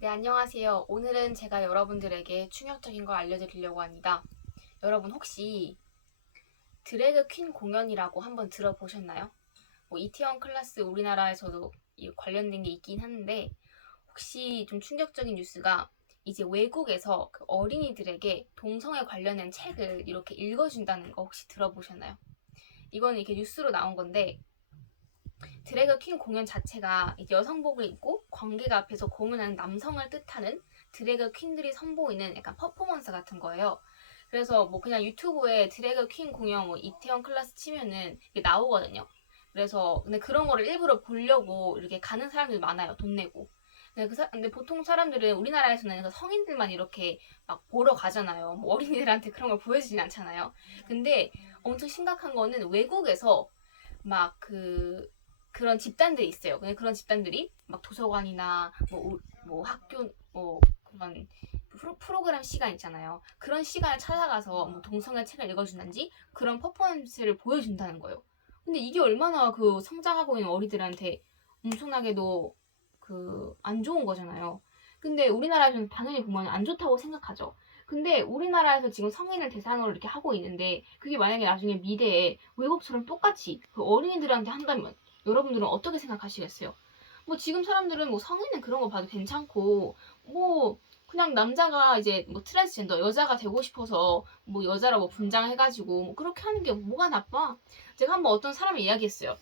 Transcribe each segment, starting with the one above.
네, 안녕하세요. 오늘은 제가 여러분들에게 충격적인 걸 알려드리려고 합니다. 여러분 혹시 드래그 퀸 공연이라고 한번 들어보셨나요? 이태원 클래스 우리나라에서도 관련된 게 있긴 한데 혹시 좀 충격적인 뉴스가 이제 외국에서 그 어린이들에게 동성애 관련된 책을 이렇게 읽어준다는 거 혹시 들어보셨나요? 이거는 이렇게 뉴스로 나온 건데 드래그 퀸 공연 자체가 여성복을 입고 관객 앞에서 공연하는 남성을 뜻하는 드래그 퀸들이 선보이는 약간 퍼포먼스 같은 거예요. 그래서 뭐 그냥 유튜브에 드래그 퀸 공연 이태원 클래스 치면은 이게 나오거든요. 그래서 근데 그런 거를 일부러 보려고 이렇게 가는 사람들 많아요. 돈 내고. 근데 보통 사람들은 우리나라에서는 그 성인들만 이렇게 막 보러 가잖아요. 뭐 어린이들한테 그런 걸 보여주진 않잖아요. 근데 엄청 심각한 거는 외국에서 막그 그런 집단들이 있어요. 근데 그런 집단들이 막 도서관이나 뭐 학교 그런 프로그램 시간 있잖아요. 그런 시간을 찾아가서 뭐 동성애 책을 읽어준다든지 그런 퍼포먼스를 보여준다는 거예요. 근데 이게 얼마나 그 성장하고 있는 어리들한테 엄청나게도 그 안 좋은 거잖아요. 근데 우리나라에서는 당연히 보면 안 좋다고 생각하죠. 근데 우리나라에서 지금 성인을 대상으로 이렇게 하고 있는데 그게 만약에 나중에 미래에 외국처럼 똑같이 그 어린이들한테 한다면 여러분들은 어떻게 생각하시겠어요? 뭐 지금 사람들은 뭐 성인은 그런 거 봐도 괜찮고 뭐 그냥 남자가 이제 뭐 트랜스젠더 여자가 되고 싶어서 뭐 여자라 뭐 분장해가지고 뭐 그렇게 하는 게 뭐가 나빠? 제가 한번 어떤 사람이 이야기했어요.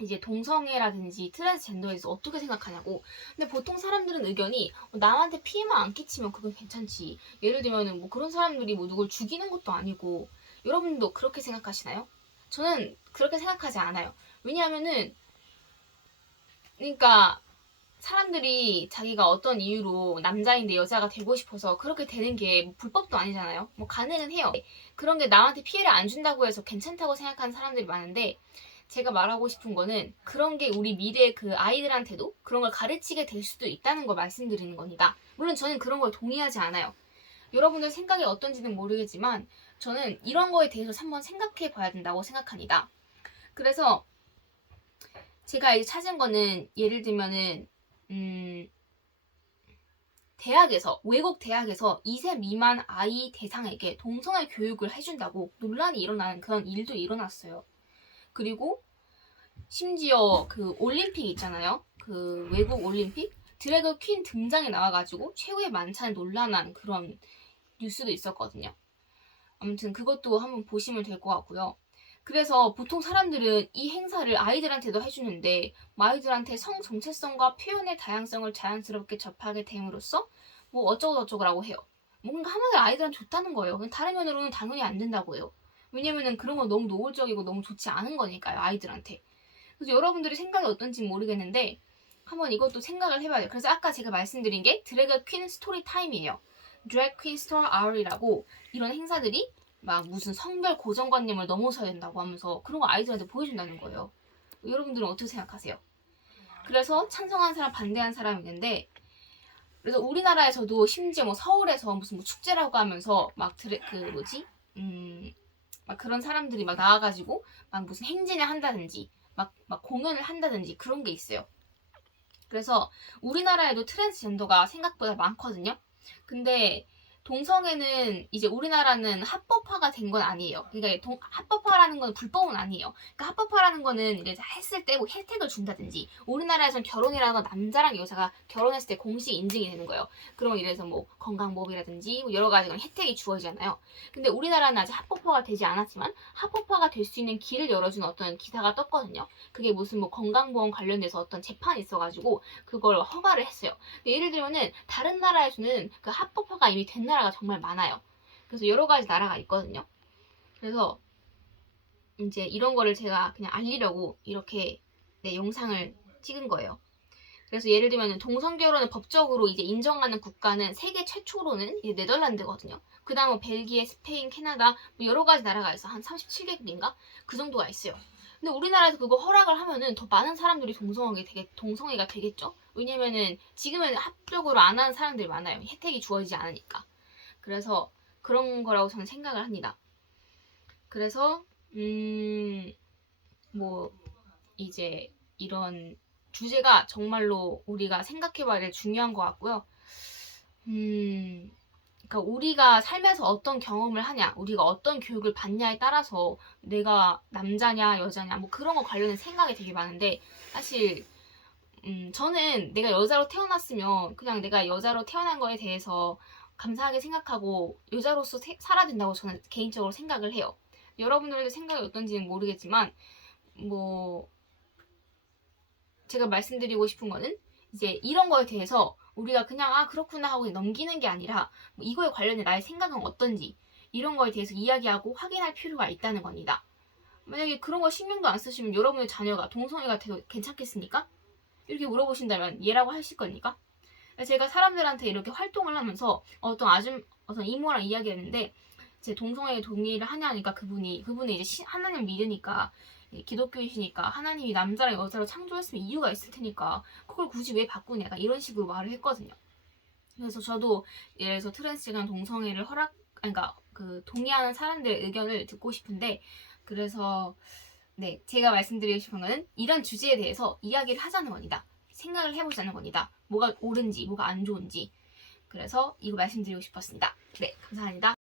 이제 동성애라든지 트랜스젠더에 대해서 어떻게 생각하냐고. 근데 보통 사람들은 의견이 남한테 피해만 안 끼치면 그건 괜찮지. 예를 들면은 뭐 그런 사람들이 뭐 누굴 죽이는 것도 아니고. 여러분도 그렇게 생각하시나요? 저는 그렇게 생각하지 않아요. 왜냐하면은 그러니까 사람들이 자기가 어떤 이유로 남자인데 여자가 되고 싶어서 그렇게 되는 게뭐 불법도 아니잖아요. 뭐 가능은 해요. 그런 게 남한테 피해를 안 준다고 해서 괜찮다고 생각하는 사람들이 많은데 제가 말하고 싶은 거는 그런 게 우리 미래 그 아이들한테도 그런 걸 가르치게 될 수도 있다는 걸 말씀드리는 겁니다. 물론 저는 그런 걸 동의하지 않아요. 여러분들 생각이 어떤지는 모르겠지만 저는 이런 거에 대해서 한번 생각해 봐야 된다고 생각합니다. 그래서 제가 이제 찾은 거는 예를 들면은 대학에서 외국 대학에서 2세 미만 아이 대상에게 동성애 교육을 해준다고 논란이 일어나는 그런 일도 일어났어요. 그리고 심지어 그 올림픽 있잖아요. 그 외국 올림픽 드래그 퀸 등장에 나와가지고 최후의 만찬을 논란한 그런 뉴스도 있었거든요. 아무튼 그것도 한번 보시면 될 것 같고요. 그래서 보통 사람들은 이 행사를 아이들한테도 해주는데 아이들한테 성 정체성과 표현의 다양성을 자연스럽게 접하게 됨으로써 뭐 어쩌고저쩌고라고 해요. 뭔가 하면 아이들한테 좋다는 거예요. 다른 면으로는 당연히 안 된다고 해요. 왜냐면은 그런 건 너무 노골적이고 너무 좋지 않은 거니까요, 아이들한테. 그래서 여러분들이 생각이 어떤지 모르겠는데 한번 이것도 생각을 해봐야 돼요. 그래서 아까 제가 말씀드린 게 드래그 퀸 스토리 타임이에요. 드래그 퀸 스토리 아워이라고 이런 행사들이 막 무슨 성별 고정관념을 넘어서야 된다고 하면서 그런 거 아이들한테 보여준다는 거예요. 여러분들은 어떻게 생각하세요? 그래서 찬성한 사람, 반대한 사람이 있는데 그래서 우리나라에서도 심지어 뭐 서울에서 무슨 뭐 축제라고 하면서 그 뭐지? 막 그런 사람들이 막 나와가지고 막 무슨 행진을 한다든지 막 공연을 한다든지 그런 게 있어요. 그래서 우리나라에도 트랜스젠더가 생각보다 많거든요. 근데 동성애는 이제 우리나라는 합법화가 된 건 아니에요. 그러니까 합법화라는 건 불법은 아니에요. 그러니까 합법화라는 거는 이제 했을 때 뭐 혜택을 준다든지 우리나라에서는 결혼이라는 건 남자랑 여자가 결혼했을 때 공식 인증이 되는 거예요. 그러면 이래서 뭐 건강보험이라든지 뭐 여러 가지 혜택이 주어지잖아요. 근데 우리나라는 아직 합법화가 되지 않았지만 합법화가 될 수 있는 길을 열어준 어떤 기사가 떴거든요. 그게 무슨 뭐 건강보험 관련돼서 어떤 재판이 있어가지고 그걸 허가를 했어요. 예를 들면은 다른 나라에서는 그 합법화가 이미 된 나라가 정말 많아요. 그래서 여러 가지 나라가 있거든요. 그래서 이제 이런 거를 제가 그냥 알리려고 이렇게 영상을 찍은 거예요. 그래서 예를 들면 동성 결혼을 법적으로 이제 인정하는 국가는 세계 최초로는 이제 네덜란드거든요. 그 다음은 벨기에, 스페인, 캐나다 뭐 여러 가지 나라가 있어. 한 37개국인가? 그 정도가 있어요. 근데 우리나라에서 그거 허락을 하면은 더 많은 사람들이 동성애가 되겠죠? 왜냐면은 지금은 합법적으로 안 하는 사람들이 많아요. 혜택이 주어지지 않으니까. 그래서 그런 거라고 저는 생각을 합니다. 그래서 뭐 이제 이런 주제가 정말로 우리가 생각해봐야 될 중요한 것 같고요. 그러니까 우리가 살면서 어떤 경험을 하냐, 우리가 어떤 교육을 받냐에 따라서 내가 남자냐 여자냐 뭐 그런 거 관련된 생각이 되게 많은데, 사실 저는 내가 여자로 태어났으면 그냥 내가 여자로 태어난 거에 대해서 감사하게 생각하고 여자로서 살아야 된다고 저는 개인적으로 생각을 해요. 여러분들의 생각이 어떤지는 모르겠지만, 뭐 제가 말씀드리고 싶은 거는 이제 이런 거에 대해서 우리가 그냥 아 그렇구나 하고 넘기는 게 아니라, 뭐 이거에 관련해 나의 생각은 어떤지 이런 거에 대해서 이야기하고 확인할 필요가 있다는 겁니다. 만약에 그런 거 신경도 안 쓰시면 여러분의 자녀가 동성애가 돼도 괜찮겠습니까? 이렇게 물어보신다면 얘라고 하실 겁니까? 제가 사람들한테 이렇게 활동을 하면서 어떤 이모랑 이야기했는데, 제 동성애에 동의를 하냐니까 그분이 이제 하나님 믿으니까, 기독교이시니까 하나님이 남자랑 여자로 창조했으면 이유가 있을 테니까 그걸 굳이 왜 바꾸냐, 약간 이런 식으로 말을 했거든요. 그래서 저도 예를 들어서 트랜스지간 동성애를 그러니까 그 동의하는 사람들의 의견을 듣고 싶은데, 그래서 네, 제가 말씀드리고 싶은 거는 이런 주제에 대해서 이야기를 하자는 겁니다. 생각을 해보자는 겁니다. 뭐가 옳은지, 뭐가 안 좋은지. 그래서 이거 말씀드리고 싶었습니다. 네, 감사합니다.